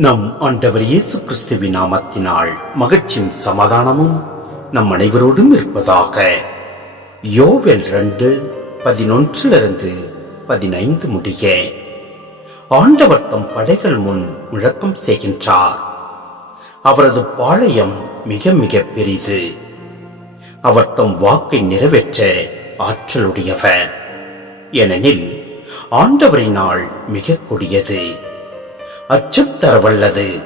நம் ஆண்டவர் இயேசு கிறிஸ்துவின் நாமத்தினால் மகிழ்ச்சியும் சமாதானமும் நம் அனைவரோடும் இருப்பதாக. யோவெல் ரெண்டு பதினொன்றிலிருந்து பதினைந்து முடிய. ஆண்டவர் தம் படைகள் முன் முழக்கம் செய்கின்றார். அவரது பாளையம் மிக மிக பெரிது. அவர் தம் வாக்கை நிறைவேற்ற ஆற்றலுடையவர். ஏனெனில் ஆண்டவரின் நாள் மிக கொடியது. அச்சுத்தர வல்லது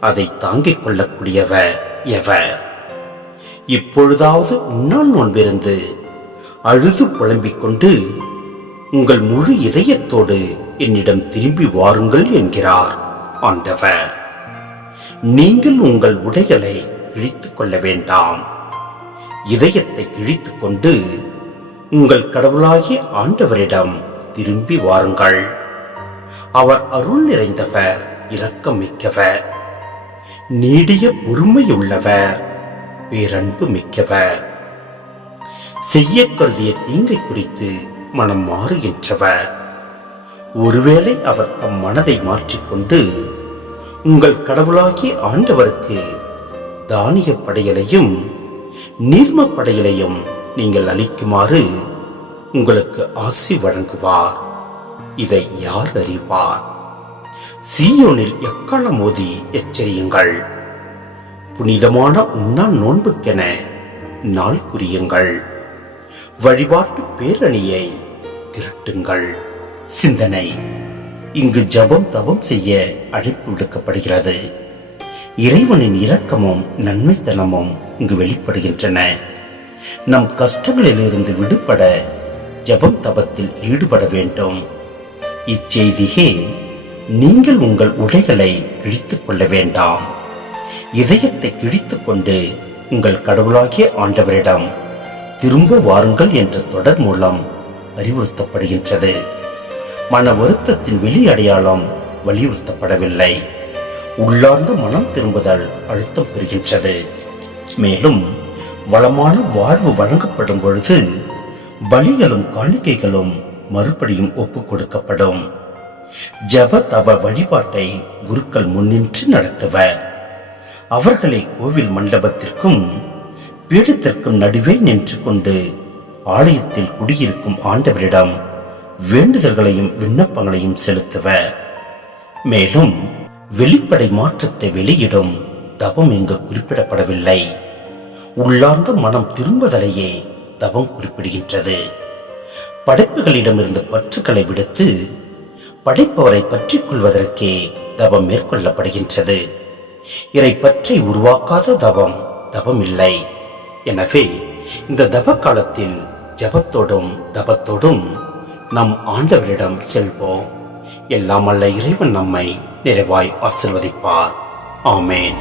அதை தாங்கிக் கொள்ளக்கூடியவர் எவர்? இப்பொழுதாவது உன்னால் நோன்பிருந்து அழுது புலம்பிக் கொண்டு உங்கள் முழு இதயத்தோடு என்னிடம் திரும்பி வாருங்கள் என்கிறார் ஆண்டவர். நீங்கள் உங்கள் உடைகளை கிழித்துக் கொள்ள வேண்டாம். இதயத்தை கிழித்துக் கொண்டு உங்கள் கடவுளாகிய ஆண்டவரிடம் திரும்பி வாருங்கள் அவர் அருள் நிறைந்தவர் இரக்கம் மிக்கவர். நீடிய பொறுமையுள்ளவர் பேரன்பு மிக்கவர். செய்ய கருதிய தீங்கை குறித்து மனம் மாறுகின்றவர் ஒருவேளை அவர் தம் மனதை மாற்றிக்கொண்டு உங்கள் கடவுளாகிய ஆண்டவருக்கு தானிய படையலையும் நீர்ம படையலையும் நீங்கள் அளிக்குமாறு உங்களுக்கு ஆசி வழங்குவார். இதை யார் அறிவார்? சீயோனில் எக்காலம் மோதி எச்சரியுங்கள்? புனிதமான உண்ணா நோன்புக்கென நாள் குறியுங்கள். வழிபாட்டு பேரணியை திரட்டுங்கள். சிந்தனை. இங்கு ஜபம் தவம் செய்ய அழைப்பு விடுக்கப்படுகிறது. இறைவனின் இரக்கமும் நன்மைத்தனமும் இங்கு வெளிப்படுகின்றன. நம் கஷ்டங்களிலிருந்து விடுபட ஜபம் தபத்தில் ஈடுபட வேண்டும். இச்செய்தியே நீங்கள் உங்கள் உடைகளை கிழித்துக் கொள்ள வேண்டாம். இதயத்தை கிழித்துக் கொண்டு உங்கள் கடவுளாகிய ஆண்டவரிடம் திரும்ப வாருங்கள் என்ற தொடர் மூலம் அறிவுறுத்தப்படுகின்றது. மன வருத்தத்தின் வெளி அடையாளம் வலியுறுத்தப்படவில்லை. உள்ளார்ந்த மனம் திரும்புதல் அழுத்தம் பெறுகின்றது. மேலும் வளமான வாழ்வு வழங்கப்படும் பொழுது பலிகளும் காணிக்கைகளும் மறுபடியும் ஒப்புக் கொடுக்கப்படும் ஜப தப வழிபாட்டை குருக்கள் முன்னின்று நடத்துவர். அவர்களை கோவில் மண்டபத்திற்கும் பீடத்திற்கும் நடுவே நின்று கொண்டு ஆலயத்தில் குடியிருக்கும் ஆண்டவரிடம் வேண்டுதல்களையும் விண்ணப்பங்களையும் செலுத்துவர். மேலும் வெளிப்படை மாற்றத்தை வெளியிடும் தவம் இங்கு குறிப்பிடப்படவில்லை. உள்ளார்ந்த மனம் திரும்புதலையே தவம் குறிப்பிடுகின்றது. படைப்புகளிடமிருந்து பற்றுக்களை விடுத்து படைப்பவரை பற்றிக் கொள்வதற்கே தவம் மேற்கொள்ளப்படுகின்றது. இறை பற்றி உருவாக்காத தவம் தவம் இல்லை எனவே இந்த தவ காலத்தில் ஜபத்தோடும் தபத்தோடும் நம் ஆண்டவரிடம் செல்வோம். எல்லாம் அல்ல இறைவன் நம்மை நிறைவாய் ஆசிர்வதிப்பார். ஆமேன்.